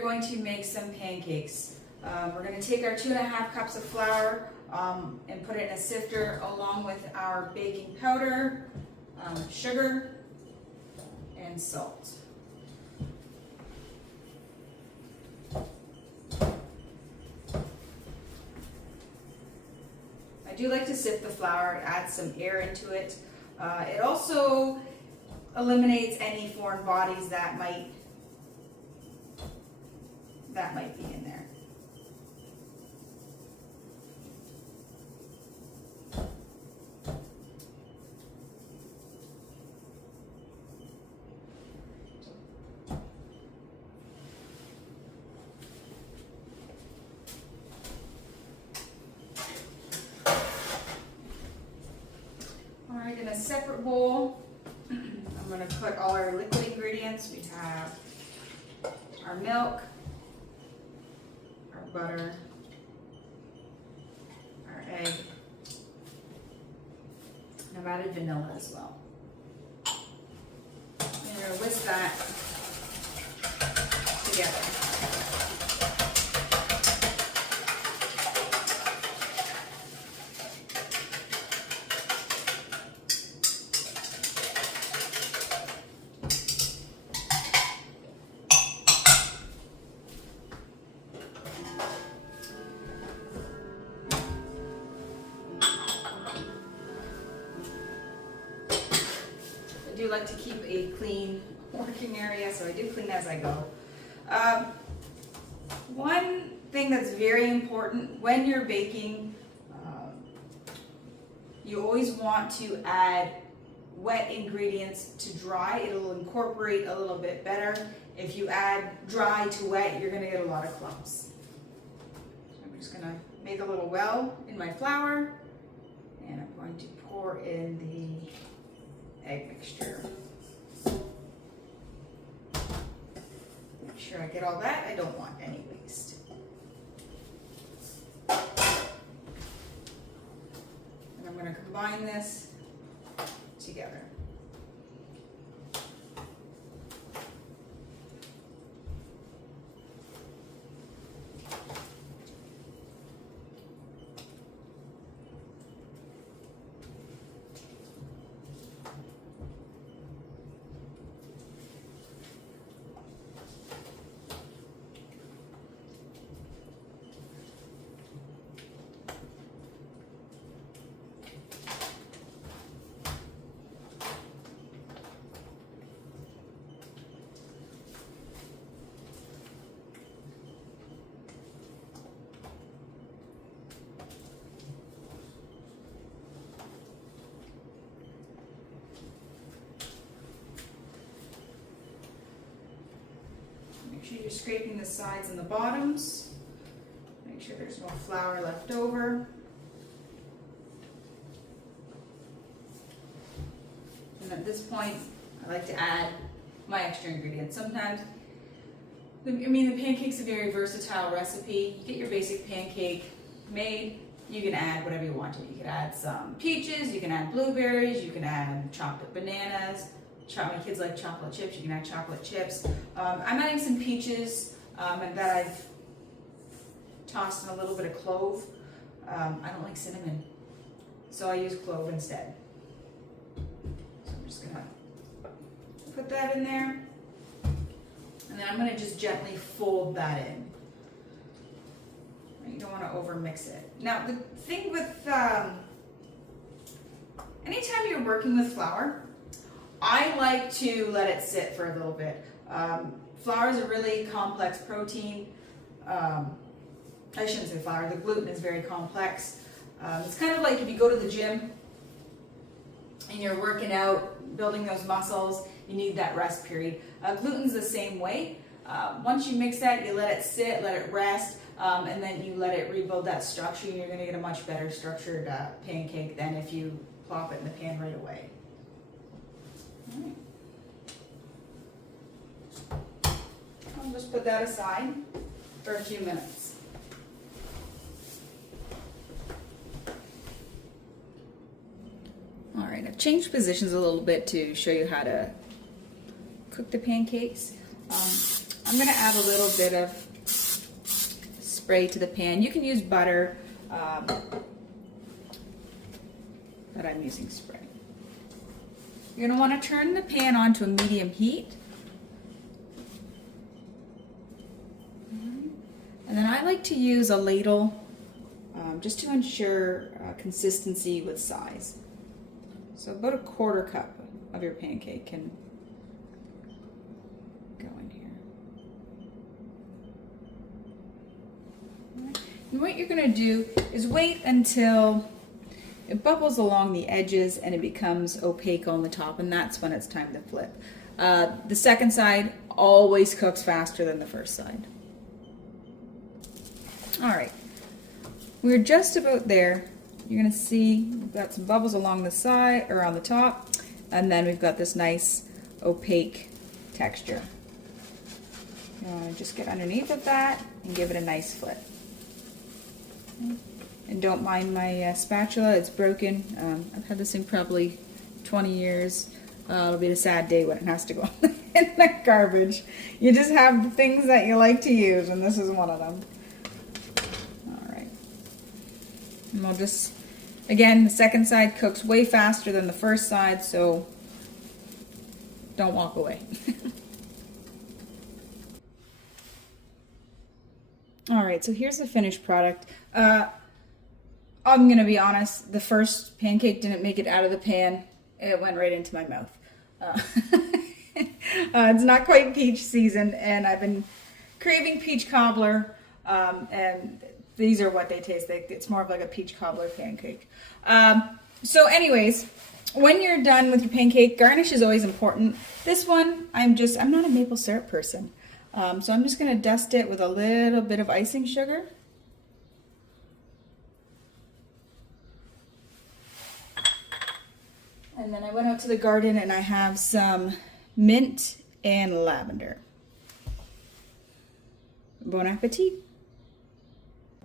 are going to make some pancakes. We're going to take our 2½ cups of flour and put it in a sifter along with our baking powder, sugar, and salt. I do like to sift the flour, add some air into it. It also eliminates any foreign bodies that might be in there. All right, in a separate bowl, I'm going to put all our liquid ingredients. We have our milk, our butter, our egg, and I've added vanilla as well. And you're going to whisk that together. I do like to keep a clean working area, so I do clean as I go. One thing that's very important when you're baking, you always want to add wet ingredients to dry. It'll incorporate a little bit better. If you add dry to wet, you're going to get a lot of clumps. So I'm just going to make a little well in my flour, and I'm going to pour in the egg mixture. Make sure I get all that. I don't want any waste. And I'm going to combine this together. Make sure you're scraping the sides and the bottoms. Make sure there's no flour left over. And at this point, I like to add my extra ingredients. Sometimes, the pancake's a very versatile recipe. You get your basic pancake made, you can add whatever you want to. You can add some peaches, you can add blueberries, you can add chocolate bananas. My kids like chocolate chips, you can add chocolate chips. I'm adding some peaches and that I've tossed in a little bit of clove. I don't like cinnamon, so I use clove instead. So I'm just gonna put that in there, and then I'm gonna just gently fold that in. You don't want to over mix it. Now the thing with, anytime you're working with flour, I like to let it sit for a little bit. Flour is a really complex protein. I shouldn't say flour, the gluten is very complex. It's kind of like if you go to the gym and you're working out, building those muscles, you need that rest period. Gluten's the same way. Once you mix that, you let it sit, let it rest, and then you let it rebuild that structure, and you're going to get a much better structured pancake than if you plop it in the pan right away. All right. I'll just put that aside for a few minutes. All right, I've changed positions a little bit to show you how to cook the pancakes. I'm gonna add a little bit of spray to the pan. You can use butter, but I'm using spray. You're gonna wanna turn the pan on to a medium heat. And then I like to use a ladle just to ensure consistency with size. So about a 1/4 cup of your pancake can go in here. And what you're gonna do is wait until it bubbles along the edges and it becomes opaque on the top, and that's when it's time to flip. The second side always cooks faster than the first side. All right, we're just about there. You're gonna see we've got some bubbles along the side or on the top, and then we've got this nice opaque texture. You wanna just get underneath of that and give it a nice flip. And don't mind my spatula, it's broken. I've had this thing probably 20 years. It'll be a sad day when it has to go in the garbage. You just have the things that you like to use, and this is one of them. All right. And we'll just, again, the second side cooks way faster than the first side, so don't walk away. All right, so here's the finished product. I'm gonna be honest, the first pancake didn't make it out of the pan. It went right into my mouth. It's not quite peach season, and I've been craving peach cobbler, and these are what they taste like. It's more of like a peach cobbler pancake. So anyways, when you're done with your pancake, garnish is always important. This one, I'm not a maple syrup person. So I'm just gonna dust it with a little bit of icing sugar. And then I went out to the garden and I have some mint and lavender. Bon appetit.